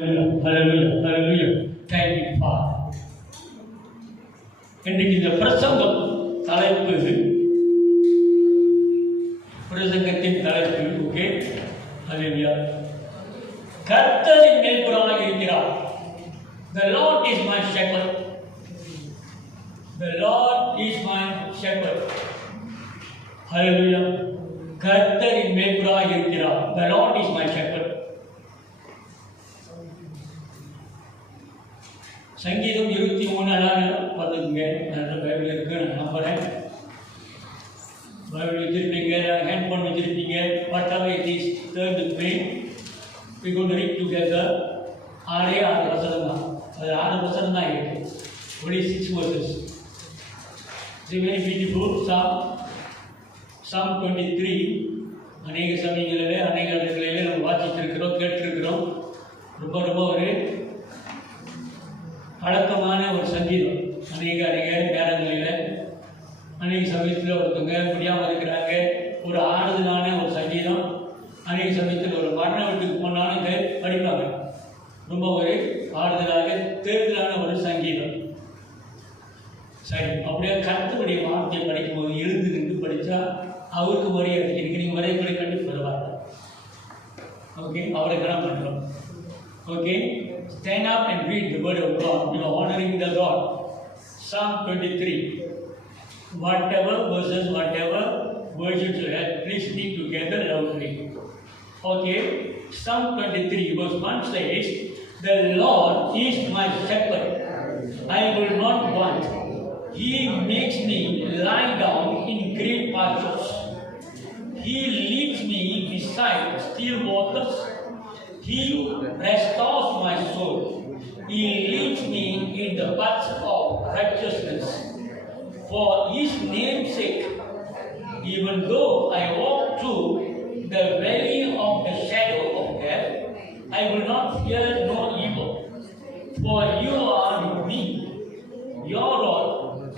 Hallelujah, hallelujah. Thank you, Father. இன்றைக்கு இந்த பிரசங்கம் தலைப்பு, பிரசங்கத்தின் தலைப்பு, ஓகே, ஹalleluya. கர்த்தரின் மேய்ப்பராக இருக்கிறார். The Lord is my shepherd. The Lord is my shepherd. Hallelujah. கர்த்தரின் மேய்ப்பராக இருக்கிறார். The Lord is my shepherd. சங்கீதம் 23 பார்த்துக்குங்க. நல்ல பைபிள் இருக்கு, நான் நம்புறேன். பைபிள் வச்சிருப்பீங்க, ஹேண்ட்போன் வச்சிருப்பீங்க, whatever it is, turn to me. We going to read together. 6 வசனம் தான், அது 6 வசனம் தான் இருக்கு. only 6 verses. It's a very beautiful Psalm 23. அநேக சமயங்களிலே அநேக இடங்களிலே நம்ம வாசித்திருக்கிறோம், கேட்டிருக்கிறோம். ரொம்ப ஒரு பழக்கமான ஒரு சங்கீதம். அநேக நேரங்களில் அநேக சமயத்தில் ஒருத்தவங்க முடியாமல் இருக்கிறாங்க, ஒரு ஆறுதலான ஒரு சங்கீதம். அநேக சமயத்தில் ஒரு மரண வீட்டுக்கு போனாலும் இதை படிப்பாங்க. ரொம்ப ஒரு ஆறுதலாக தேர்தலான ஒரு சங்கீதம். சரி, அப்படியே கர்த்தருடைய வார்த்தையை படிக்கும்போது எழுந்து நின்று படித்தா அவருக்கு முறையாக இருக்கு. இன்னைக்கு நீங்கள் முறையை படிக்க வருவாங்க. ஓகே, அவருக்கெல்லாம் பண்ணுறோம். Okay, stand up and read the word of God. You are honoring the Lord. Psalm 23. Whatever verses, whatever versions you have, please read together loudly. Okay, Psalm 23 verse 1 says, "The Lord is my shepherd; I will not want. He makes me lie down in green pastures. He leads me beside still waters. He restores my soul. He leads me in the paths of righteousness for His name's sake. Even though I walk through the valley of the shadow of death, I will not fear no evil. For You are with me. Your rod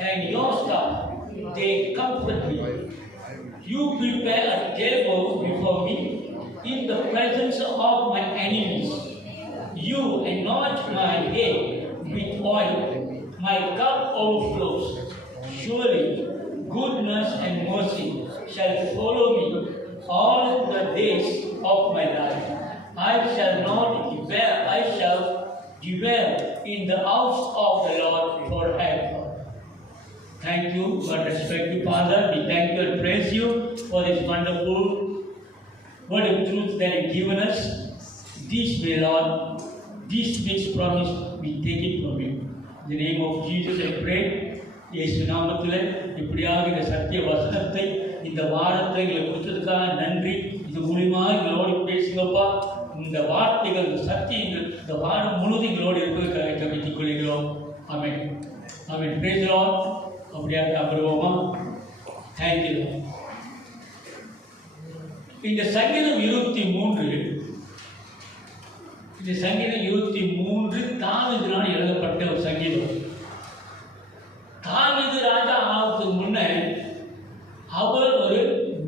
and Your staff, they comfort me. You prepare a table before me in the presence of my enemies. You anoint my head with oil. My cup overflows. Surely goodness and mercy shall follow me all the days of my life. I shall dwell in the house of the Lord forever. Thank you, God respect you, Father. We thank you and praise you for this wonderful word of truth that you've given us. This way, Lord, this week's promise, we take it from you. In the name of Jesus, I pray. இயேசு நாமத்தில் இப்படியாக இந்த சத்திய வசனத்தை இந்த வாரத்தை எங்களை கொடுத்ததுக்காக நன்றி. இது மூலியமாக எங்களோடு பேசுங்கப்பா. இந்த வார்த்தைகள், இந்த சத்தியங்கள் இந்த வாரம் முழுவதும் எங்களோடு இருப்பதற்காக கவனித்துக் கொள்கிறோம். Amen, amen. Praise the lord. அப்படியாக அமருவோமா? தேங்க்யூ. இந்த சங்கீதம் 23, இந்த சங்கீதம் 23 தாவீதினால் எழுதப்பட்ட ஒரு சங்கீதம். தாவீது ராஜா ஆவதுக்கு முன்னே அவர் ஒரு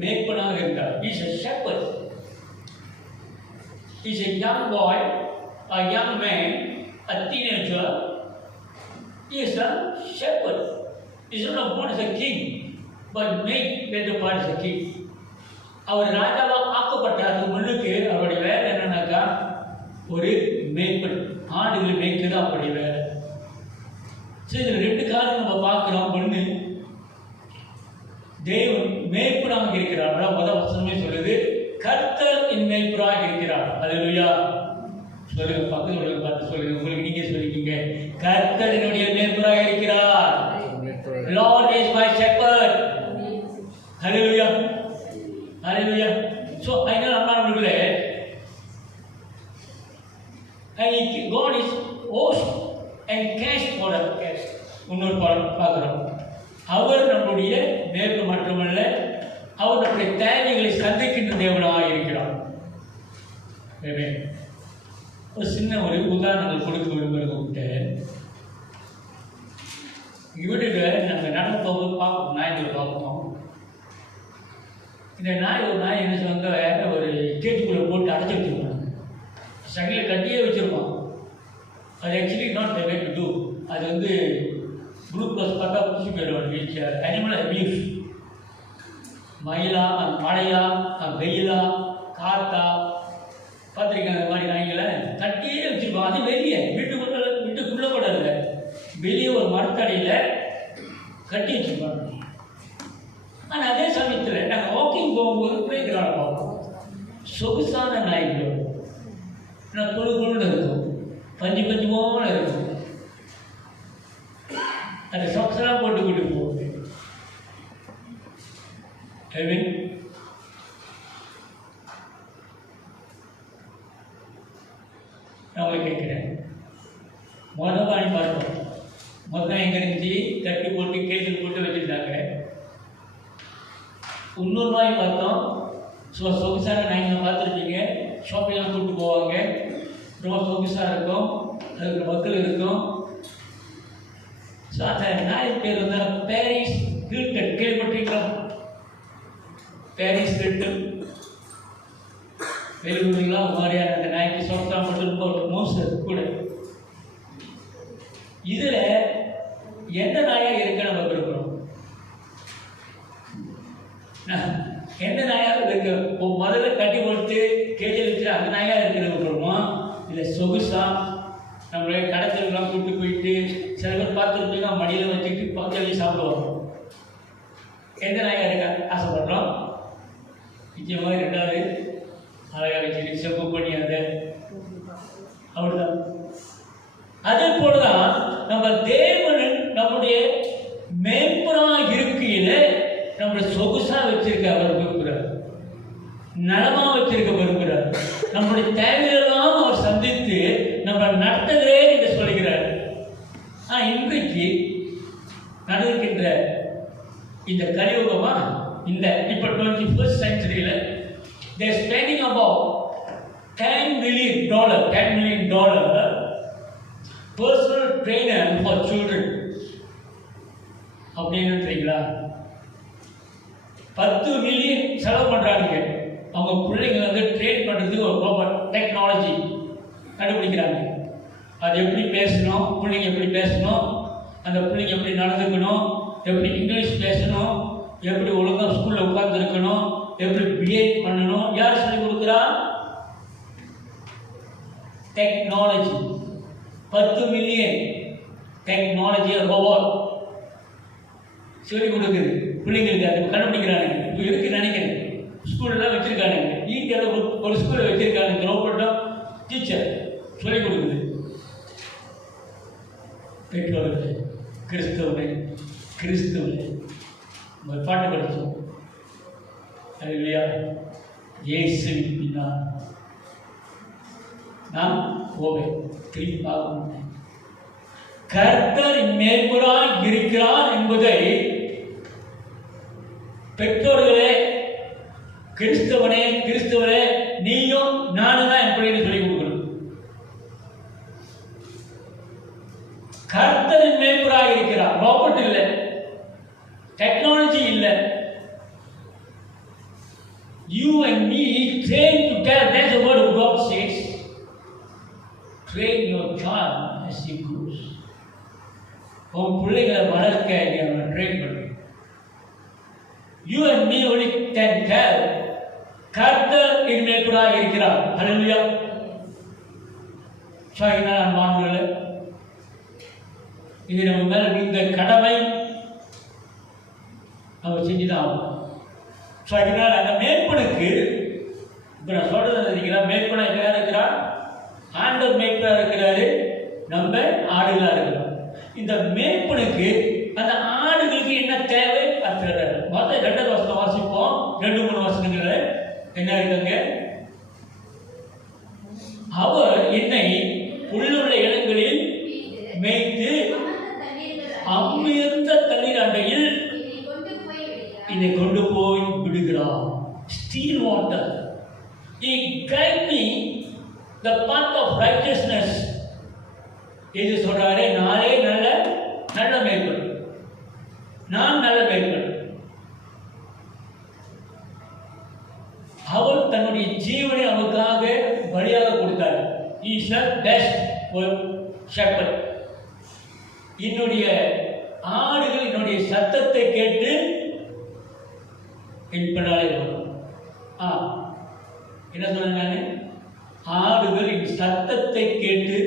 மேய்ப்பனாக இருந்தார். He is a shepherd. He is a young boy, a young man, a teenager. He is a shepherd. He is not born as a king, but made better part as a king. அவர் ராஜாவாக ஆக்கப்பட்டதுக்கு முன்னுக்கு அவருடைய வேலை என்னன்னாக்கா ஒரு மேய்ப்பன், ஆடுகளை மேய்க்கிறது அவருடைய வேலை. சரி, இதில் 2 காரணம் நம்ம பார்க்குறோம். ஒன்று, தேவன் மேய்ப்பனாக இருக்கிறார். முதல் வசனமே சொல்லுது, கர்த்தர் என் மேய்ப்பராக இருக்கிறார். ஹல்லேலூயா. சொல்லுங்க, பக்கத்துல பார்த்து சொல்லுங்க, உங்களுக்கு நீங்க சொல்லிக்கீங்க, கர்த்தர் என்னுடைய மேய்ப்பராக இருக்கிறார். Lord is my shepherd. Hallelujah. Hallelujah. So I know அம்மாவர்களே, God is host and cash for us. இன்னொரு பாடம் பார்க்குறோம். அவர் நம்முடைய மேய்ப்பு மட்டுமல்ல, அவர் நம்முடைய தேவைகளை சந்திக்கின்ற தேவனாக இருக்கிறார். ஒரு சின்ன ஒரு உதாரணங்கள் கொடுக்க விரும்புகிறவங்கிட்ட, வீட்டுக்கு நாங்கள் நடந்து போகும்போது பார்ப்போம், நாய்களை பார்ப்போம். இந்த ஒரு நாய் என்ன சொல்லுவாங்க, ஒரு கேட்டுக்குள்ளே போட்டு அடைச்சி வச்சுருவாங்க. சங்கில கட்டியே வச்சுருப்பான். அது actually not the way to do. அது வந்து குளுக்கோஸ் பார்த்தா பிடிச்சி போயிடுவாங்க. Which animal abuse. மயிலா, மழையா, வெயிலா, காத்தா பார்த்துருக்காங்க. அந்த மாதிரி நாய்களை கட்டியே வச்சுருப்பாங்க. அது வெளியே வீட்டுக்குள்ளே கூட இல்லை, வெளியே ஒரு மரத்தடியில் கட்டி வச்சுருப்பாங்க. ஆனால் அதே சமயத்தில் நாங்கள் வாக்கிங் போகும்போது ப்ளே கிரவுண்ட் பார்ப்போம். சொகுசான நாய்கள் நான் குழுன்னு இருக்கும், பஞ்சு பஞ்சுமோன்னு இருக்கும். அந்த சொக்ஸெல்லாம் போட்டு கூட்டு போகுது. நான் கேட்குறேன், மொதல் வாங்கி பார்த்தோம். மொத்தம் எங்கே இருந்துச்சு, தட்டி போட்டு கேஜில் போட்டு வச்சுருந்தாங்க. இன்னொரு வாங்கி பார்த்தோம். சொகுசான நாய்களை பார்த்துருப்பீங்க, ஷாப்பிங்லாம் கூப்பிட்டு போவாங்க, ரொம்ப சொகுசாக இருக்கும், அதுக்கு மக்கள் இருக்கும். ஸோ அந்த நாய் பேர் வந்து பாரிஸ் ஹில்டன். கேள்விப்பட்டீங்களா? பாரிஸ் ஹில்டன் வெளியூர்களா மாதிரியான அந்த நாய்க்கு சொந்தா மட்டும் ஒரு மோசம் கூட. இதில் எந்த நாயாக இருக்க நம்ம விரும்புகிறோம்? எந்த நாயாக இருக்கு? முதல்ல கட்டி போட்டு கேஜில் வச்சு அந்த நாயாக இருக்கிற விரும்புகிறோமோ, இல்லை சொகுசா நம்மளே கடத்தலாம் கூப்பிட்டு போயிட்டு சில பேர் பார்த்துருப்பீங்க மடியில் வச்சுட்டு பக்கத்துலேயும் சாப்பிடுவாங்க. எந்த நாயாக இருக்க ஆசைப்படுறோம்? நிச்சயமாக ரெண்டாவது அழகாக வச்சுட்டு செப்பு பண்ணி அதை அப்படிதான். அதே போலதான் நம்ம தேவன் நம்முடைய மேம்புறமாக இருக்கையில் நம்மளை சொகுசா வச்சிருக்க அவர் விரும்புகிறார், நலமா வச்சிருக்க விரும்புகிறார். நம்முடைய தேவையெல்லாம் அவர் சந்தித்து நம்ம நடத்துகிறே என்று சொல்கிறார். இன்றைக்கு நடக்கின்ற இந்த கலியுகமா, இந்த இப்போ 21st centuryல they are spending about $10 million personal trainer for children. அப்படின்னு தெரியுங்களா? 10 மில்லியன் செலவு பண்ணுறாங்க. அவங்க பிள்ளைங்க வந்து ட்ரெயின் பண்ணுறதுக்கு ஒரு ப்ராப்பர் டெக்னாலஜி கண்டுபிடிக்கிறாங்க. அது எப்படி பேசணும், பிள்ளைங்க எப்படி பேசணும், அந்த பிள்ளைங்க எப்படி நடந்துக்கணும், எப்படி இங்கிலீஷ் பேசணும், எப்படி ஒழுங்காக ஸ்கூலில் உட்கார்ந்துருக்கணும், எப்படி பிஹேவ் பண்ணணும், யார் சொல்லிக் கொடுக்குறா? டெக்னாலஜி. 10 மில்லியன் டெக்னாலஜி ரோபோட் சொல்லிக் கொடுக்குது பிள்ளைங்களுக்கு. அதை கண்டுபிடிக்கிறாங்க. இப்போ இருக்குன்னு நினைக்கிறேன், ஸ்கூல்லாம் வச்சுருக்காங்க. இந்தியாவில் ஒரு ஸ்கூலில் வச்சுருக்காங்க, ரோபோட்டும் டீச்சர் சொல்லிக் கொடுக்குது. பெற்றோர்கள் கிறிஸ்துவனை நம்ம பாட்டு படித்தோம். அது இல்லையா? இயேசுவின் பின்னால் நான் போவேன், திரும்பி பார்க்க. கர்த்தர் மேற்புறாய் இருக்கிறார் என்பதை பெற்றோர்களே, கிறிஸ்தவனே நீயும் நானும் தான் எப்படி சொல்லிக் கொடுக்கணும். கர்த்தரின் மேற்புறாய் இருக்கிறார். ரோபோட் இல்லை, டெக்னாலஜி இல்லை. You and me train to tell. That's the word of God says. Train your child as he grows. உன் பிள்ளைகளை வளர்க்க நீ அவனை ட்ரெயின் பண்ணு. You and me only can tell. கர்த்தர் என் மேற்புறாய் இருக்கிறார். ஹல்லேலூயா. சாயினால் மாணவர்களே, இது நம்ம மேல இந்த கடமை நம்ம செஞ்சுதான் ஆகும். ஸோ அதனால் அந்த மேற்பனுக்கு இப்போ நான் சொல்றது நினைக்கிறா, மேற்பனை யார் இருக்கிறார்? ஆண்டவர் மேற்பனாக இருக்கிறாரு, நம்ம ஆடுகளாக இருக்கிறோம். இந்த மேற்பனுக்கு அந்த ஆடுகளுக்கு என்ன தேவை அப்படின்ற மொத்தம் 2 வருஷம் வாசிப்போம். 2-3 வருஷங்கள் என்ன இருக்குங்க? அவர் என்னை உள்ளுள்ள இடங்களில் மேய்த்து அமிர்ந்த தண்ணீர் அண்டையில் என்னை கொண்டு போய் விடுகிறார். Still water. He guide me the path of righteousness. இது சொல்றாரு, நானே நல்ல மேய்ப்பன், நான் நல்ல மேய்ப்பன். அவர் தன்னுடைய ஜீவனை நமக்காக பலியாக கொடுத்தார். He is the best ஒரு ஷெப்பர்ட். என்னுடைய ஆடுகள் என்னுடைய சத்தத்தை கேட்டு என் பின்னாலே வரும். என்ன சொன்னேன் நான்? ஆடுகள் என் சத்தத்தை கேட்டு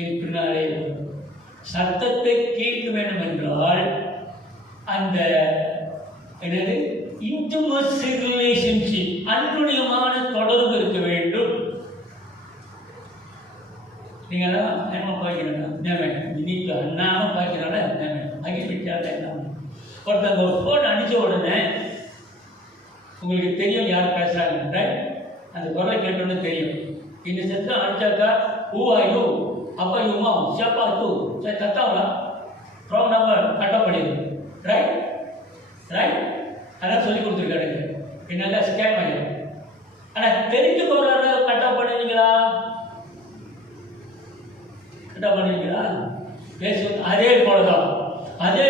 என் பின்னாலே வரும். சத்தத்தை கேட்க வேண்டும் என்றால் அந்த என்னது இன்டிமசி ரிலேஷன்ஷிப், அன்னுடையமான தொடர்பு இருக்க வேண்டும். நீங்க என்ன பார்க்கிறேன் இன்னைக்கு அண்ணாம பார்க்கிறாங்க அகிப்பிட்டால என்ன ஒருத்தங்க ஒரு ஃபோன் அடித்த உடனே உங்களுக்கு தெரியும் யார் பேசுறாங்க. அந்த குரலை கேட்டோன்னு தெரியும். இந்த சத்தம் அடிச்சாக்கா ஊவாயோ அப்பா இவமா சேப்பா தூ தத்தாவா ப்ராப்ளம் நம்பர் கட்டப் பண்ணிடுது. ரைட் ரைட் அதான் சொல்லி கொடுத்துருக்காரு. என்னங்க ஸ்கேம் ஆகிடும். ஆனால் தெரிஞ்சு போடுறாரு கட்டப் பண்ணுவீங்களா? கட்டப் பண்ணுவீங்களா? பேசு. அதே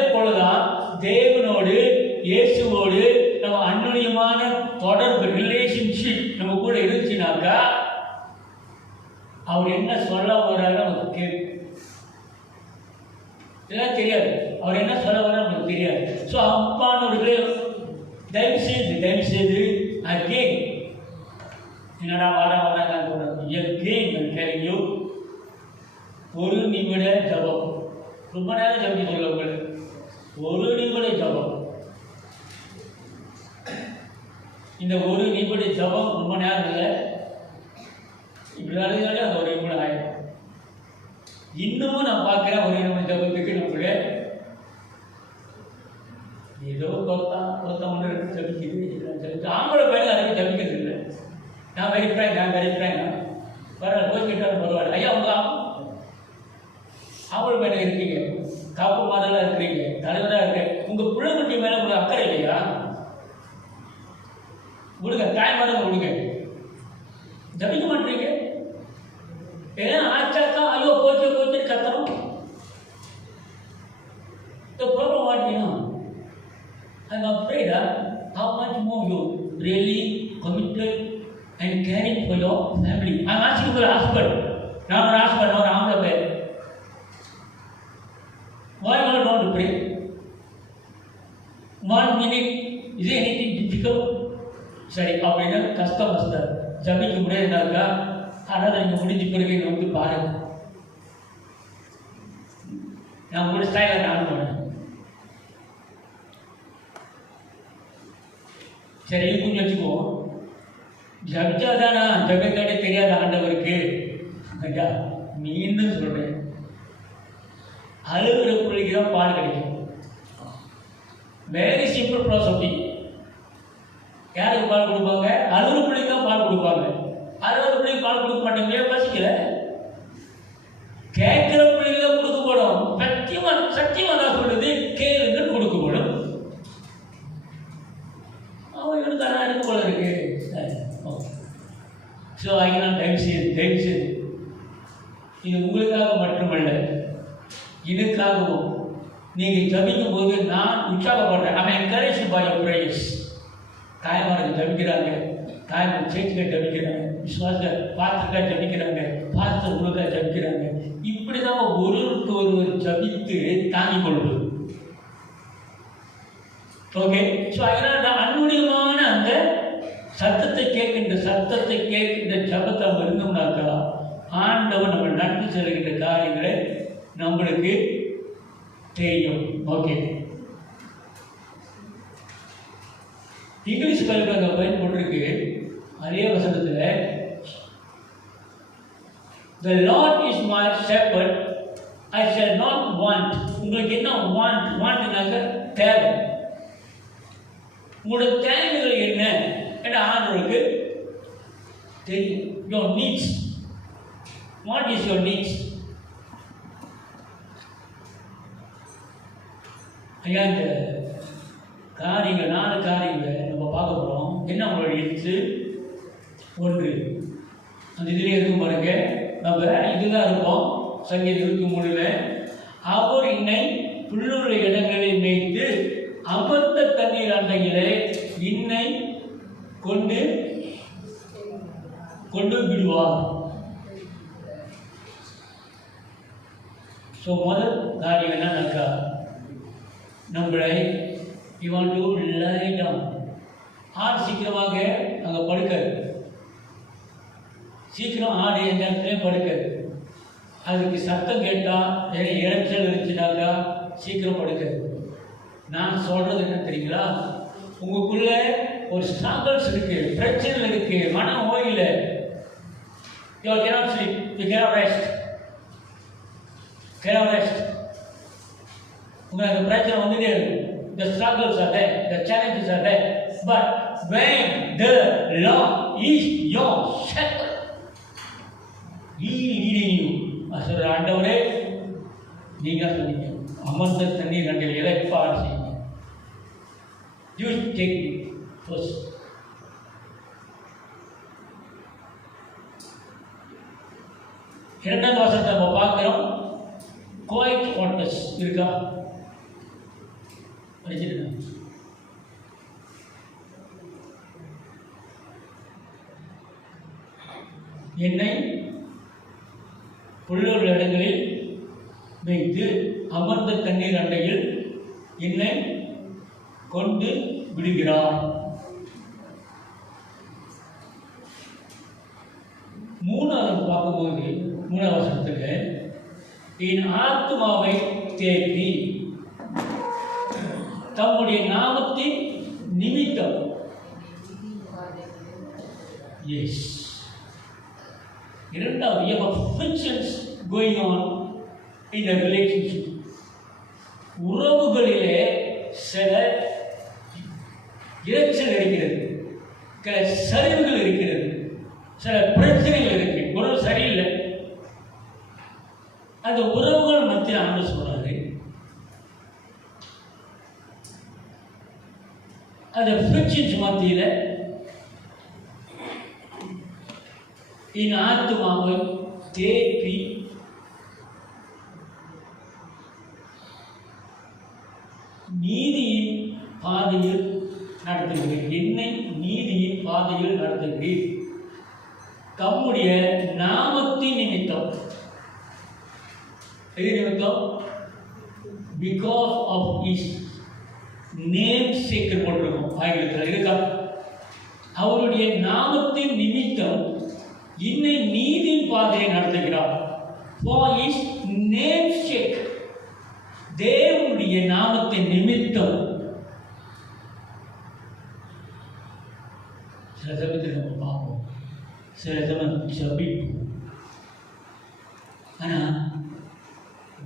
போலதான் தேவனோடு இயேசுவோடு நம்ம அன்னுடையமான தொடர்பு ரிலேஷன்ஷிப் நம்ம கூட இருந்துச்சுனாக்கா அவர் என்ன சொல்ல வர்றாரு நமக்கு கேட்கும். இதெல்லாம் தெரியாது. அவர் என்ன சொல்ல வர்றாரு நமக்கு தெரியாது. ஸோ அப்பானவர்களே தயவு செய்து அகெயின் என்னடா வராங்க எகெயின் ஒரு நிமிட ஜபம். ரொம்ப நேரம் ஜபிக்க சொல்ல உங்களுக்கு ஒரு நிமிட ஜபம். இந்த ஒரு நிமிட ஜபம் ரொம்ப நேரம் இல்லை. இப்படி நடந்தாலே அந்த ஒரு நிமிடம் ஆயிடும். இன்னமும் நான் பார்க்குறேன் ஒரு நிமிட ஜபத்துக்கு நம்மளே ஏதோ கொத்தம் ஒன்று ஜபிக்குது. ஆம்பளை பையன் அதுக்கு ஜபிக்கிறது இல்லை. நான் வெறிப்பேன் பரவாயில்ல கோச்சிக்கிட்டாலும் பரவாயில்ல. ஐயா உங்க ஆம்பளை பையனை இருக்கீங்க, காப்பு மாதிரிலாம் இருக்கிறீங்க, தலைவராக இருக்கேன். உங்கள் பிள்ளைக்குட்டி மேலே உங்களுக்கு அக்கறை இல்லையா? கொடுங்க, தாய் மேலே கொடுங்க. ஜபிக்க மாட்டீங்க. ஏன்னா ஆச்சாக்கா ஐயோ போச்சு கத்தணும். The problem what you know, I'm afraid how much more you really committed and caring for your family. I'm asking for a husband, not an husband or a man. Why you don't want to pray? 1 minute, is there anything difficult? சரி அப்படின்னா கஷ்டம் ஜபிக்க முடியாதுனாக்கா ஆனால் இங்கே முடிஞ்ச பிறகு இங்கே வந்து பாருங்க. நான் உங்களோட ஸ்டைலை நான் பண்ணேன். சரி கொஞ்சம் வச்சுக்குவோம். ஜபிச்சாதானா ஜபக்காட்டே தெரியாத ஆண்டவருக்கு ஐயா மீண்டும் சொல்கிறேன், அழுகிற பிள்ளைக்கு தான் பால் கிடைக்கும். Very simple process. யாருக்கு பால் கொடுப்பாங்க? அழுகிற பிள்ளைக்கு தான் பால் கொடுப்பாங்க. அழுகிற பிள்ளைக்கு பால் கொடுக்க மாட்டேங்க, பசிக்கல. கேட்கிற பிள்ளைக்கு தான் கொடுக்கப்படும். சத்தியமா தான் சொல்றது, கேளுங்கள் கொடுக்கப்படும். அவன் எனக்கு போல இருக்கு. ஸோ அதனால் தயவு செய்து இது உங்களுக்காக மட்டுமல்ல, இதுக்காகவும் நீங்கள் ஜபிக்கும் போது நான் உற்சாகப்படுறேன். அவன் என்கரேஜ் பை யுவர் பிரேயர்ஸ். தாய்மார்கள் ஜபிக்கிறாங்க, தாய்மார் சேர்த்துக்க ஜபிக்கிறாங்க, விசுவாச பாத்திரக்கா ஜபிக்கிறாங்க, பாஸ்டர் உலகா ஜபிக்கிறாங்க. இப்படி தான் ஒருவருக்கு ஒருவர் ஜபித்து தாங்கிக் கொள்வது. ஓகே. ஸோ அதனால் அன்னுடையமான அந்த சத்தத்தை கேட்கின்ற ஜபத்தை நம்ம இருந்தோம்னாக்கா ஆண்டவர் நம்ம நடத்தி செல்கின்ற காரியங்களை நம்மளுக்கு தெரியும். ஓகே. இங்கிலீஷ் பைபிள் அங்கே பயன்பட்டிருக்கு. அதே வசனத்தில் The Lord is my shepherd, I shall not want. உங்களுக்கு என்ன வாண்ட்னாக்க தேவை. உங்களோட தேவைகள் என்ன என்ற ஆண்டவருக்கு தெரியும். Your needs. What is your needs? ஐயா இந்த காரியங்கள் 4 காரியங்களை நம்ம பார்க்க போகிறோம். என்ன உங்களுடைய எழுத்து? 1 அந்த இதிலே இருக்கும் பாருங்க. நம்ம இதுதான் இருப்போம். சங்கீதம் 23 அவர் என்னை புல்லுள்ள இடங்களில் மேய்த்து அமர்ந்த தண்ணீர் அண்டையிலே என்னை கொண்டு விடுவார். ஸோ முதல் காரியம் என்னன்னாக்கா, நம்மளை you want to lie down. ஆடு சீக்கிரமாக அங்கே படுக்காது, சீக்கிரம் ஆடு எந்த இடத்துலையும் படுக்காது. அதுக்கு சத்தம் கேட்டால் இறைச்சல் இருந்துச்சுனாக்கா சீக்கிரம் படுக்காது. நான் சொல்கிறது என்ன தெரியுங்களா, உங்களுக்குள்ளே ஒரு ஸ்ட்ரகிள்ஸ் இருக்குது, பிரச்சனை இருக்குது, மன ஓயில, you cannot sleep, you cannot rest, உங்களுக்கு அந்த பிரச்சனை வந்துட்டே இருக்கும். The struggles are there, the challenges are there, but when the Lord is your shepherd, He leading you. சொல்ற ஆண்டவரே, நீங்கள் சொன்னீங்க அமர்ந்த தண்ணீர் கண்டில் இலைப்பாடு செய்யுங்க. You take me first. இரண்டாவது வசனத்தை நம்ம பார்க்கிறோம். குவைட் வாட்டர்ஸ் இருக்கா, படிச்சிருக்கேன். என்னை புல்லுள்ள இடங்களில் வைத்து அமர்ந்த தண்ணீர் அண்டையில் என்னை கொண்டு விடுகிறார். மூணாவது பார்க்கும்போது மூணாவது வசனத்தில் என் ஆத்மாவை தேடி தம்முடைய நாமத்தின் நிமித்தம். எஸ், இரண்டாவது, you have frictions going on in the relationship. உறவுகளிலே சில இரைச்சல் இருக்கிறது, சில சரிவுகள் இருக்கிறது, சில பிரச்சனைகள் இருக்கு, உறவு சரியில்லை. அந்த உறவுகள் மத்தியில் ஆண்டு சொல்றாரு, அந்த ஃபிரிக்ஷன்ஸ் மத்தியில் என் ஆத்மாவை தேற்றி நீதியின் பாதையில் நடத்துகிறேன். என்னை நீதியின் பாதையில் நடத்துகிறேன். தம்முடைய நாமத்தின் நிமித்தம். எது நிமித்தம்? Because of his name sake போட்டிருக்கோம் ஆங்கிலத்தில் இருக்கா. அவருடைய நாமத்தின் நிமித்தம் என்னை நீதியின் பாதையை நடத்துகிறார். For his name sake, தேவனுடைய நாமத்தின் நிமித்தம். சில சமயத்தில் நம்ம பார்ப்போம், சில சமயம் ஜபிப்போம். ஆனால்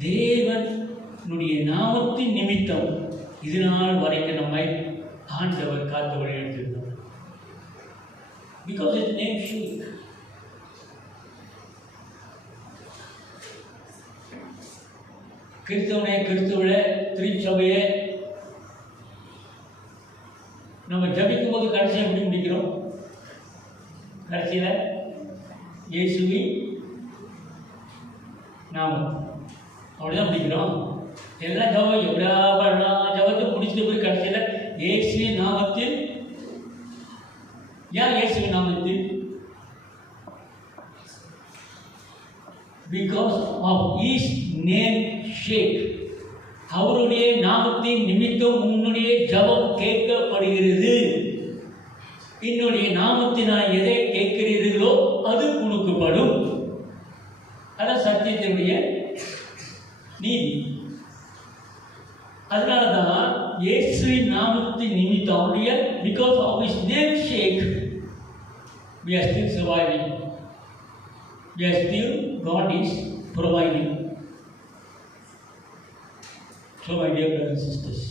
தேவனுடைய நாமத்தின் நிமித்தம் இது நாள் வரைக்கும் நம்மை ஆண்டவர் காத்து வழி எடுத்திருந்தார். Because his name sake. கிறிஸ்தவனே, கிறிஸ்துவ திருச்சபையை நம்ம ஜபிக்கும் போது கடைசியாக எப்படி முடிக்கிறோம்? கடைசியில் இயேசுவின் நாமம், அப்படிதான் முடிக்கிறோம். எல்லாம் ஜபம் எப்படியா பண்ணலாம், ஜபத்தை முடிச்சுட்டு போய் கடைசியில் இயேசுவின் நாமத்தில். ஏன் இயேசுவின் நாமத்தில்? Because of his name sake. அவருடைய நாமத்தின் நிமித்தம் உன்னுடைய ஜபம் கேட்கப்படுகிறது. என்னுடைய நாமத்தினால் எதை கேட்கிறீர்களோ அது கொடுக்கப்படும். அதான் சத்தியத்தினுடைய நீதி. அதனால தான் இயேசுவின் நாமத்தின் நிமித்தம் அவருடைய because of his name sake we are still surviving. We are still, God is providing. So my dear brothers and sisters,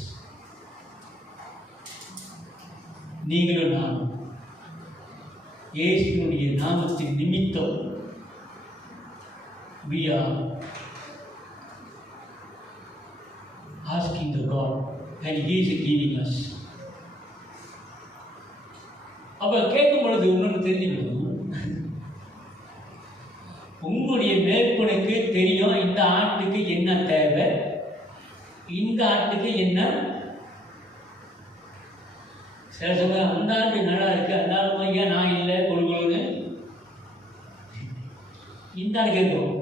நீங்களும் நானும் இயேசுவினுடைய நாமத்தின் நிமித்தம் we are asking the God and He is giving us. அப்ப கேட்கும் பொழுது இன்னொன்று தெரிஞ்சுக்கணும், உங்களுடைய மேற்பனுக்கு தெரியும் இந்த ஆட்டுக்கு என்ன தேவை, இந்த ஆட்டுக்கு என்ன. சில சமயம் அந்த ஆட்டு நல்லா இருக்கு, அந்த ஆட்டு ஐயா நான் இல்லை கொடுக்கணும்னு இந்த ஆடு கேட்கும்.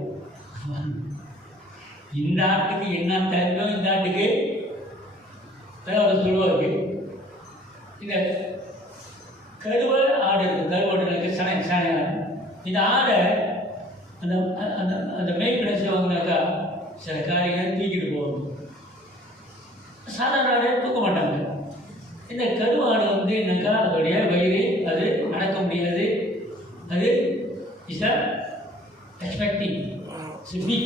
இந்த ஆட்டுக்கு என்ன தேவையோ இந்த ஆட்டுக்கு அவர் சொல்லுவாருக்கு. இந்த கருவை ஆடு இருக்குது, கருவாடு சனை இந்த ஆடை அந்த அந்த அந்த மேய்ப்பிட செய்வாங்கனாக்கா சில காரியங்களை தூக்கிட்டு போவாங்க. சாதாரண ஆடை தூக்க மாட்டாங்க. இந்த கருவாடு வந்து என்னக்கா அதோடைய வயிறு அது நடக்க முடியாது. அது இஸ் எக்ஸ்பெக்டிங் சிப்பி.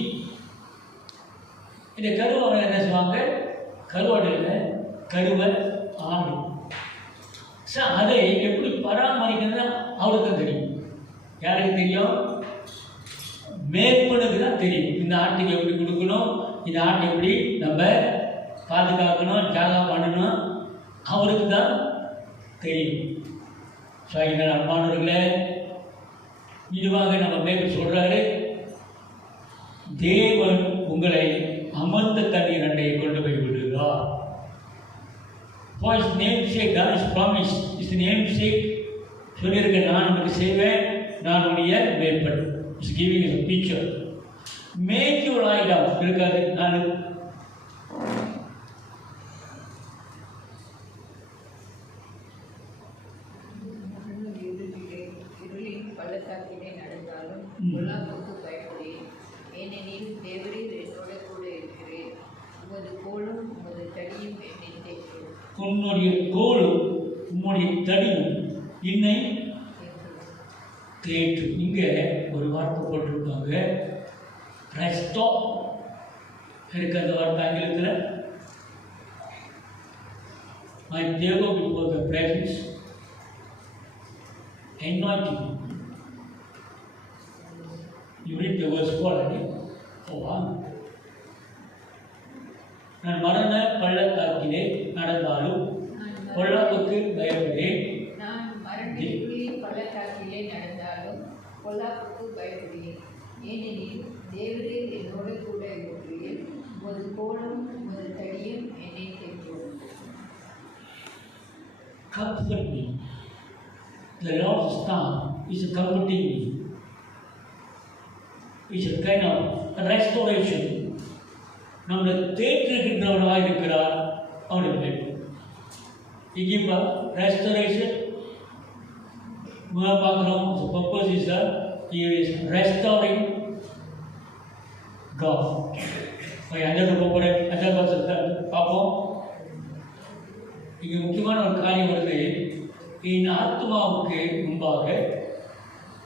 இந்த கருவாடு என்ன செய்வாங்க, கருவாடு கருவை ஆடு. சார் அதை எப்படி பராமரிக்கிறதுனா அவருக்கு தெரியும். யாருக்கு தெரியும்? மேற்பனுக்கு தான் தெரியும். இந்த ஆட்டுக்கு எப்படி கொடுக்கணும், இந்த ஆட்டை எப்படி நம்ம பாதுகாக்கணும், தியாகம் பண்ணணும், அவருக்கு தான் தெரியும். ஸோ இந்த அன்பானவர்களே, இதுவாக நம்ம மேற்கு சொல்கிறாரு, தேவன் உங்களை அமர்ந்த தண்ணீர் அண்டையை கொண்டு போய் விடுகிறார். For his namesake, God is promised. His namesake சொல்லியிருக்க, நான் உனக்கு செய்வேன், நான் உடைய மேற்பன். He's giving us a picture. Make you lie down. இருக்காது. நான் பள்ளத்தாக்கிலே நடந்தாலும் பொல்லாப்புக்கு பயப்படேன், ஏனெனில் தேவரீர் என்னோட கூட இருக்கிறேன். உமது கோலும் உமது தடியும் என்னை தேற்றும். உன்னுடைய கோலும் உம்முடைய தடியும் என்னை தேற்றும். இங்கே ஒரு வார்த்தை போட்டிருக்காங்க, ரெஸ்டோ இருக்கு. அந்த வார்த்தை ஆங்கிலத்தில் my devil before the presence anointing. You read the verse already. Oh wow. நான் மரண பள்ளத்தாக்கிலே நடந்தாலும் பொல்லாப்புக்கு பயப்படேன். நான் மரணத்திலே பள்ளத்தாக்கிலே நடந்தாலும் பொல்லாப்புக்கு பயப்படேன், ஏனெனில் தேவரீர் என்னோட கூட இருக்கிறீர். உமது கோலும் உமது தடியும் என்னை தேற்றும். Comfort me. The Lord's staff is comforting me. It's a kind of a restoration. நம்மளை தேற்றுகின்றவராக இருக்கிறார் அவனுக்கு. He gives a restoration. முதல்ல பார்க்குறோம், the purpose is that he is restoring God. அஞ்சாவது போகிறேன், அஞ்சாவது வருஷத்தை பார்ப்போம். இங்கே முக்கியமான ஒரு காரியம் வருது. என் ஆத்மாவுக்கு முன்பாக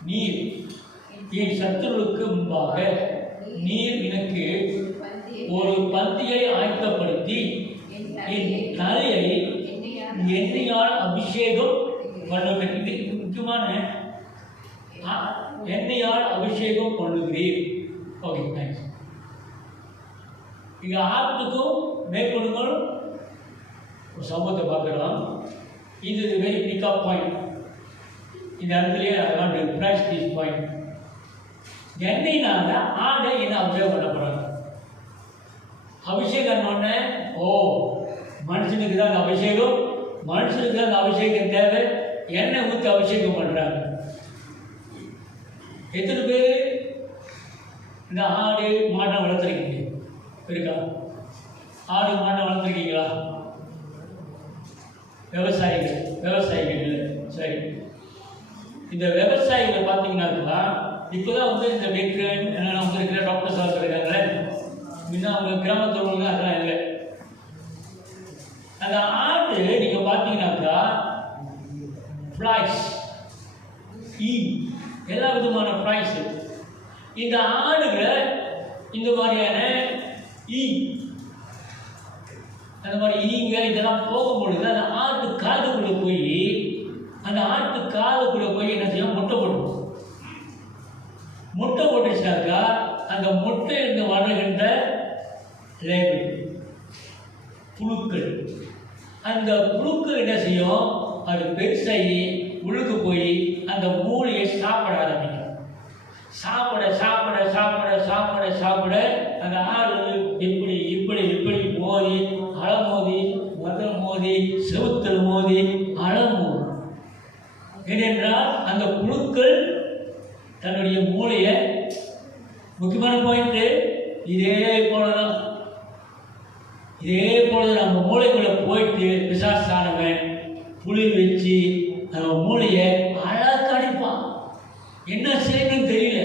நீர், என் சத்துருவுக்கு முன்பாக நீர் எனக்கு ஒரு பந்தியை ஆயத்தப்படுத்தி என் தலையை எண்ணெயால் அபிஷேகம் பண்ணுகிறேன். இது முக்கியமான எண்ணெயால் அபிஷேகம் பண்ணுகிறேன். Okay, thanks. இங்கே ஆத்துக்கும் மேற்கொள்ளுங்களும் ஒரு சம்பவத்தை பார்க்கலாம். இது வெரி பிக்கப் பாயிண்ட். இந்த இடத்துலயே I want to impress this point. எண்ணெய்னால ஆடை என்ன அபிஷேகம் பண்ண போகிறாங்க. அபிஷேகம் பண்ண மனுஷனுக்கு தான் அந்த அபிஷேகம், மனுஷனுக்கு தான் அந்த அபிஷேகம் தேவை. எண்ணெய் ஊற்றி அபிஷேகம் பண்ணுறாங்க. எத்தனை பேர் இந்த ஆடு மாட்டை வளர்த்துருக்கீங்க? இருக்கா? ஆடு மாட்டை வளர்த்துருக்கீங்களா? விவசாயிகள் இல்லை. சரி, இந்த விவசாயிகளை பார்த்தீங்கன்னாக்கா இப்போதான் வந்து இந்த வெட்ரன் என்னென்ன வந்துருக்கிற டாக்டர்ஸ் இருக்காங்களே, முன்ன அவங்க கிராமத்தில் உள்ளவங்க அதெல்லாம் இல்லை. அந்த ஆடு நீங்கள் பார்த்தீங்கன்னாக்கா ஃப்ளைஸ், எல்லா விதமான ஃப்ளைஸ். இந்த ஆடுகளை இந்த மாதிரியான அந்த மாதிரி ஈங்க இதெல்லாம் போகும்பொழுது அந்த ஆட்டு காதுக்குள்ளே போய் என்ன செய்யும்? முட்டை போடும். முட்டை போட்டுச்சுனாக்கா அந்த முட்டையிலிருந்து வருகின்ற லேபிள் புழுக்கள், அந்த புழுக்கள் என்ன செய்யும்? அது பெருசாகி உள்ளுக்கு போய் அந்த மூளையை சாப்பிட ஆரம்பிக்கும். சாப்பிட சாப்பிட சாப்பிட சாப்பிட சாப்பிட அந்த ஆடு இப்படி இப்படி இப்படி மோதி அலமோதி முதல் மோதி செவுத்தல் மோதி அலமோதி. ஏனென்றால் அந்த புழுக்கள் தன்னுடைய மூளையை, முக்கியமான பாயிண்ட்டு இதே போலதான் மூளைக்குள்ளே போயிட்டு பிசாசானவன் புளி வச்சு அந்த மூளையை அழகாக அடிப்பான். என்ன செய்யணும்னு தெரியல,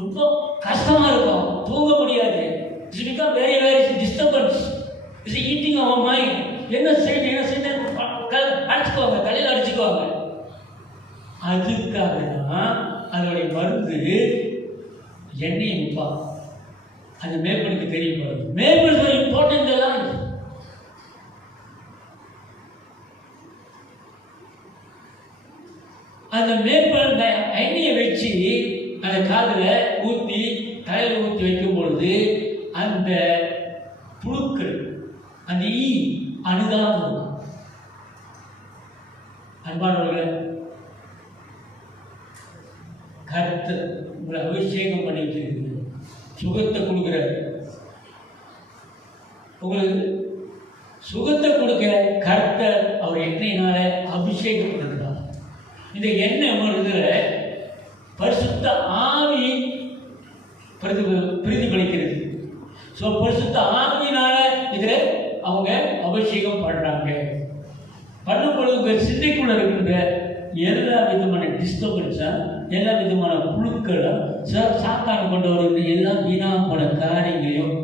ரொம்ப கஷ்டமாக இருக்கும், தூங்க முடியாது. It's become very very disturbance, it's eating our mind. என்ன செய்யணும் அடிச்சுக்குவாங்க, தலையில் அடிச்சுக்குவாங்க. அதுக்காக தான் அதோடைய மருந்து எண்ணெயை வைப்பான். அந்த மேற்பனுக்கு தெரியப்படுது. மேற்பன் இம்பார்ட்டன்ட் எல்லாம் அந்த மேற்பன் எண்ணெயை வச்சு அந்த காதில் ஊற்றி தலையில் ஊற்றி வைக்கும் பொழுது அந்த புழுக்கள், அந்த அணுகாமல். அன்பானவர்களே, கர்த்தர் உங்களை அபிஷேகம் பண்ணி வச்சிருக்கு, சுகத்தை கொடுக்குறார். உங்களுக்கு சுகத்தை கொடுக்க கர்த்தர் அவர் எண்ணெயினால அபிஷேகம் பண்ணுறார். இந்த எண்ணெய் உங்களுக்குற பரிசுத்த ஆவி பிரதிபலிக்கிறது. ஸோ பரிசுத்த ஆவியினால இதில் அவங்க அபிஷேகம் பண்ணுறாங்க. பண்ணும் பொழுது உங்கள் சிந்தைக்குள்ள இருக்கின்ற எல்லா விதமான டிஸ்டர்பன்ஸாக, எல்லா விதமான புழுக்களும் சாத்தான கொண்டு வருகிற எல்லா வீணாக போன காரியங்களையும்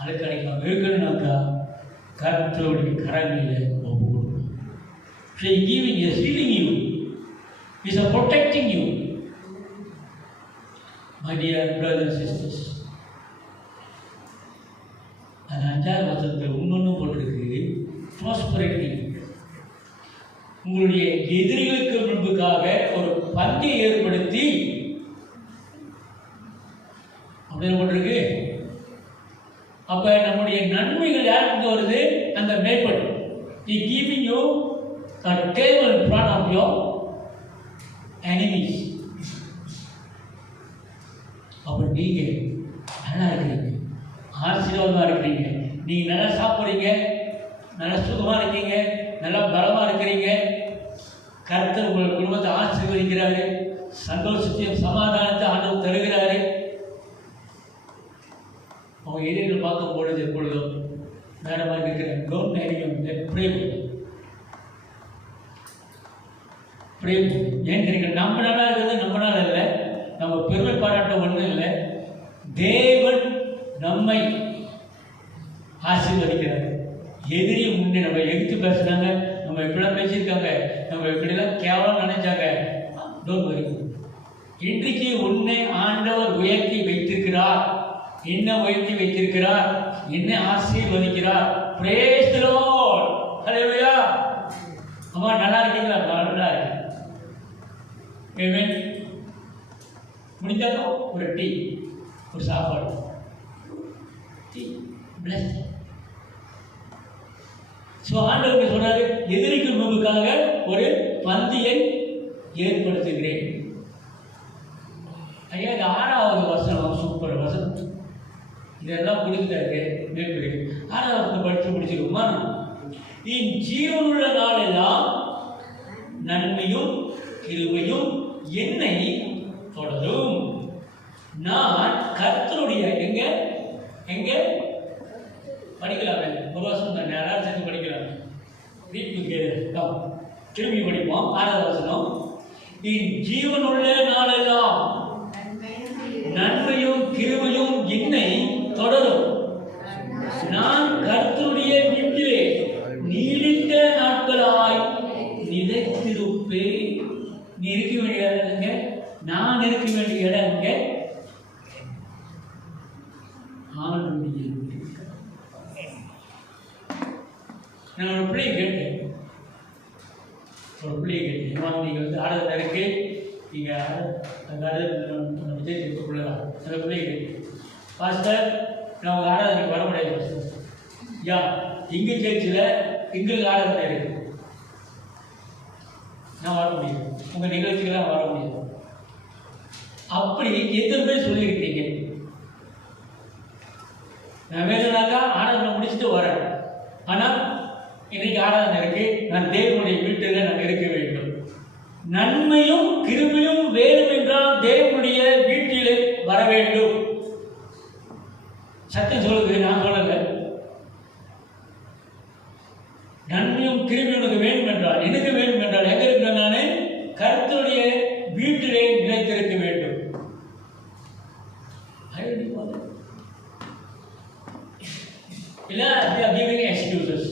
அழுக்கடைக்காம இருக்கணும்னாக்கா கர்த்தருடைய கரங்களில் ஒப்பு கொடுக்கணும். So giving is healing you, is protecting you. My dear brothers and sisters, அந்த 5வது வசனத்தில் இன்னொன்று போட்டிருக்கு, ப்ராஸ்பரிட்டி. உங்களுடைய எதிரிகளுக்கு முன்புக்காக ஒரு பந்தியை ஏற்படுத்தி அப்படின்னு போட்டிருக்கு. அப்ப நம்முடைய நன்மைகள் யாருக்கு வருது? அந்த மேற்பட்டு He giving you a table in front of your enemies. அப்ப நீங்க நல்லா இருக்கிறீங்க, ஆசீர்வாதமா இருக்கிறீங்க, நீங்க நல்லா சாப்பிட்றீங்க, நல்லா சுகமா இருக்கீங்க, நல்லா பலமா இருக்கிறீங்க. கர்த்தர் உங்கள் குடும்பத்தை ஆசீர்வதிக்கிறாரு, சந்தோஷத்தையும் சமாதானத்தை ஆண்டவர் தருகிறாரு. அவங்க எதிரிகள் பார்க்கும் பொழுது எப்பொழுதும் வேற மாதிரி இருக்கிறாங்க. டோன்ட் நெகட்டிவ், ஏன் தெரியுங்க? நம்ம நாளா இருக்கிறது நம்ம நாள் இல்லை, நம்ம பெருமை பாராட்ட ஒன்றும் இல்லை. தேவன் நம்மை ஆசீர்வதிக்கிறார். எதிரியை முன்னே நம்ம எதிர்த்து பேசுனாங்க, நம்ம எப்படிலாம் பேசியிருக்காங்க, நம்ம எப்படிலாம் கேவலம் நினைச்சாங்க. Don't worry. இன்றைக்கு உன்னை ஆண்டவர் உயர்த்தி வைத்திருக்கிறார், என்ன உயர்த்தி வைத்திருக்கிறார், என்ன ஆசீர்வதிக்கிறார். Praise the lord. ஹல்லேலூயா. அம்மா நல்லா இருக்கீங்களா? நல்லா இருக்கு. ஆமென். முடிந்தாலும் ஒரு டீ, ஒரு சாப்பாடு, டீ பிளஸ். ஸோ ஆண்டவருக்கு சொன்னாரு, எதிரிக்கு முன்புக்காக ஒரு பந்தியை ஏற்படுத்துகிறேன். ஐயா, இது 6வது வசனம், சூப்பர் வசனம். இதெல்லாம் கொடுத்தாரு மேற்கொண்டு 6வது வசனம் படித்து முடிச்சிருக்குமா? என் ஜீவனுள்ள நாளெல்லாம் நன்மையும் கிருபையும் என்னை தொடரும். நான் கர்த்தருடைய எங்க எங்க படிக்கலாமே, ஒரு வருஷம் தான் யாராவது சேர்ந்து படிக்கலாமே. வீட்டுக்கு திரும்பி படிப்போம். 6வது வசனம், என் ஜீவனுள்ள நாளெல்லாம் நன்மையும் கிருபையும் என்னை தொடரும். நான் கர்த்தருடைய வீட்டிலே நீடித்த நாட்களாய் நிலைத்திருப்பேன். நீ இருக்க வேண்டிய இடங்க, நான் இருக்க வேண்டிய இடங்க ஆண்டுடைய. நான் ஒரு பிள்ளையை கேட்டேன், நீங்கள் வந்து ஆடத்தில் இருக்கு, நீங்கள் அந்த விஜய் இருக்கக்குள்ளதான் அந்த பிள்ளையை கேட்டேன், பாஸ்டர் நான் உங்கள் ஆராதனைக்கு வர முடியாது பாஸ்டர். யா, எங்கள் சேர்ச்சில் எங்களுக்கு ஆராதனை இருக்கு, நான் வர முடியாது, உங்கள் நிகழ்ச்சிக்கெல்லாம் வர முடியாது. அப்படி எத்தனை பேர் சொல்லியிருக்கிறீங்க? நான் வேணும்னாக்கா ஆராதனை முடிச்சுட்டு வரேன், ஆனால் இன்னைக்கு ஆராதனை இருக்கு, நான் தேவனுடைய வீட்டில் நான் இருக்க வேண்டும். நன்மையும் கிருபையும் வேணும் என்றால் தேவனுடைய வீட்டிலே வர வேண்டும். சத்தியம் சொல்லுது, நான் சொல்லல. கிருபை உனக்கு வேண்டும் என்றால், எனக்கு வேண்டும் என்றால் எங்க இருக்கிற நானே கர்த்தருடைய வீட்டிலே நிலைத்திருக்க வேண்டும். இல்லை கிவிங் எக்ஸ்கியூசஸ்.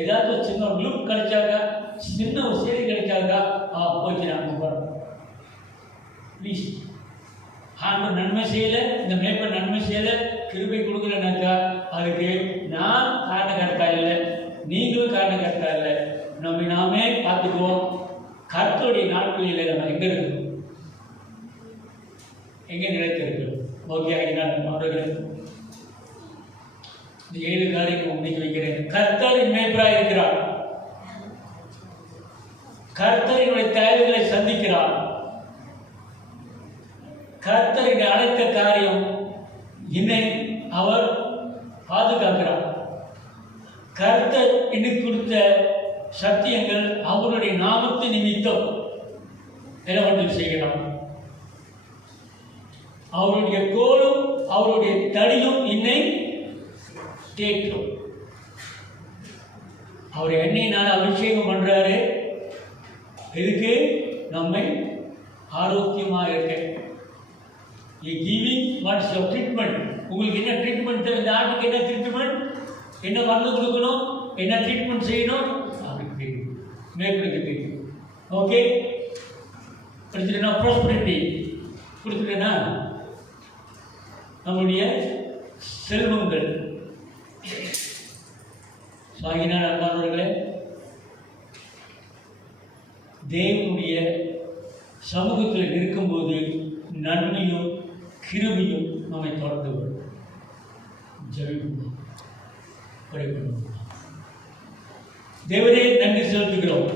ஏதாவது சின்ன ஒரு லுக் கிடைச்சாக்கா, சின்ன ஒரு செய்தி கிடைச்சாக்கா, போச்சு நான் போகிறோம். ப்ளீஸ், ஆண்டவர் நன்மை செய்யலை, இந்த மேய்ப்பன் நன்மை செய்யலை, கிருபை கொடுக்கலனாக்கா அதுக்கு நான் காரணக்கர்த்தா இல்லை, நீங்களும் காரணக்கர்த்தா இல்லை. நம்ம நாமே பார்த்துக்குவோம். கர்த்தருடைய நாட்களில் நம்ம எங்கே இருக்கோம், எங்கே நிலைத்திருக்கிறோம். ஓகே, அவர்கள் இந்த 7 காரியங்கள் முன்னிக்கு வைக்கிறேன். கர்த்தரின் மேய்ப்பராய் இருக்கிறார். கர்த்தரினுடைய தேவைகளை சந்திக்கிறார். கர்த்தரின் அழைத்த காரியம் என்னை அவர் பாதுகாக்கிறார். கர்த்தர் எனக்கு கொடுத்த சத்தியங்கள் அவருடைய நாமத்தை நிமித்தம் எல்லாவற்றையும் செய்கிறார். அவருடைய கோலும் அவருடைய தடியும் என்னை தேற்றும். அவர் எண்ணெயினால் அபிஷேகம் பண்றாரு. எதுக்கு? நம்மை ஆரோக்கியமாக இருக்க. Giving what's your treatment. உங்களுக்கு என்ன ட்ரீட்மெண்ட் தேவை? இந்த ஆட்டுக்கு என்ன ட்ரீட்மெண்ட், என்ன மருந்து கொடுக்கணும், என்ன ட்ரீட்மெண்ட் செய்யணும், அவருக்கு தெரியும், மேற்கொடுக்க தெரியும். ஓகே, படிச்சுட்டேன்னா ப்ராஸ்பரிட்டி கொடுத்துட்டேன்னா நம்முடைய செல்வங்கள். சாகினார் அன்பானவர்களே, தேவனுடைய சமூகத்தில் இருக்கும்போது நன்மையும் கிருபையும் நம்மை தொடர்ந்து வரும். ஜெபிப்போம், படிப்போம். தேவனே, நன்றி செலுத்துகிறோம்.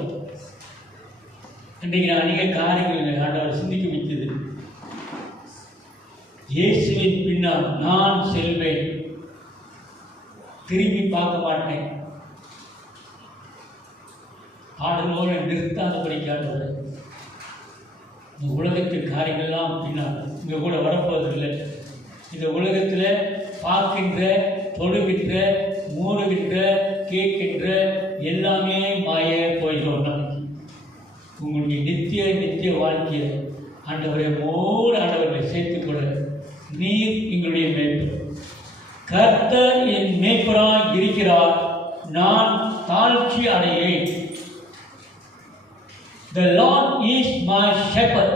இன்றைக்கு நான் அநேக காரியங்கள் ஆண்டவர் சிந்திக்க வைத்தது. இயேசுவின் பின்னால் நான் செல்வேன், திரும்பி பார்க்க மாட்டேன். பாடலோடு நிறுத்தாத படிக்காதவர் இந்த உலகத்தின் காரியங்கள்லாம் பின்னால் இங்கே கூட வரப்போவதில்லை. இந்த உலகத்தில் பார்க்கின்ற, தொழுகின்ற, மூடுகின்ற, கேட்கின்ற எல்லாமே மாய போய்கிறோம். உங்களுடைய நித்திய வாழ்க்கையை ஆண்டவரை மூடு ஆண்டவர்களை சேர்த்துக்கொள்ள நீர் எங்களுடைய மேய்ப்பர். கர்த்தர் என் மேய்ப்பராய் இருக்கிறார், நான் தாழ்ச்சி அடையேன். The Lord is my shepherd.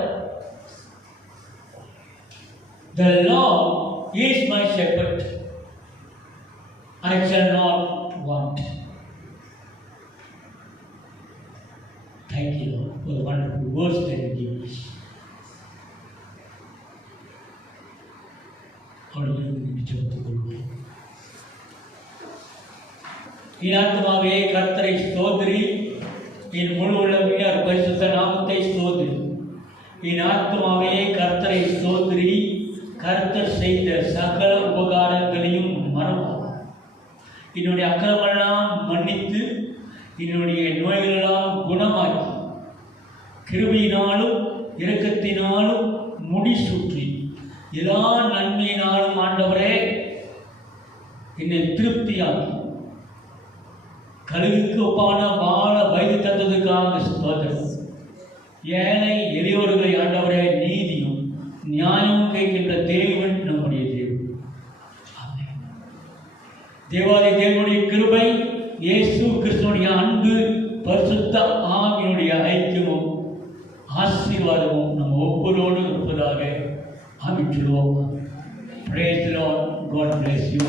The Lord is my shepherd. I shall not want. Thank you, Lord, for the wonderful words that you give us. என் ஆத்துமாவே கர்த்தரை ஸ்தோத்திரி, என் முழு உள்ளமே அவர் பரிசுத்த நாமத்தை ஸ்தோத்திரி. என் ஆத்துமாவே கர்த்தரை ஸ்தோத்திரி, கர்த்தர் செய்த சகல உபகாரங்களையும் மறவாதே. என்னுடைய அக்கிரமெல்லாம் மன்னித்து, என்னுடைய நோய்களெல்லாம் குணமாக்கி, கிருபையினாலும் இரக்கத்தினாலும் முடிசூற்றி, எல்லா நன்மையினாலும் ஆண்டவரே என்னை திருப்தியாக்கி, கழுகுக்கு ஒப்பான வாழ வயது தந்ததுக்காக ஸ்தோத்திரம். ஏழை எளியோர்களை ஆண்டவரே நீதியும் நியாயமும் கேட்கின்ற தேவன் நம்முடைய தேவன். தேவாதி தேவனுடைய கிருபை, இயேசு கிறிஸ்துவனுடைய அன்பு, பரிசுத்த ஆவியினுடைய ஐக்கியமும் ஆசீர்வாதமும் நம்ம ஒவ்வொருவரோடு இருப்பதாக ஆமென் சொல்லுவோம். Praise the Lord. God bless you.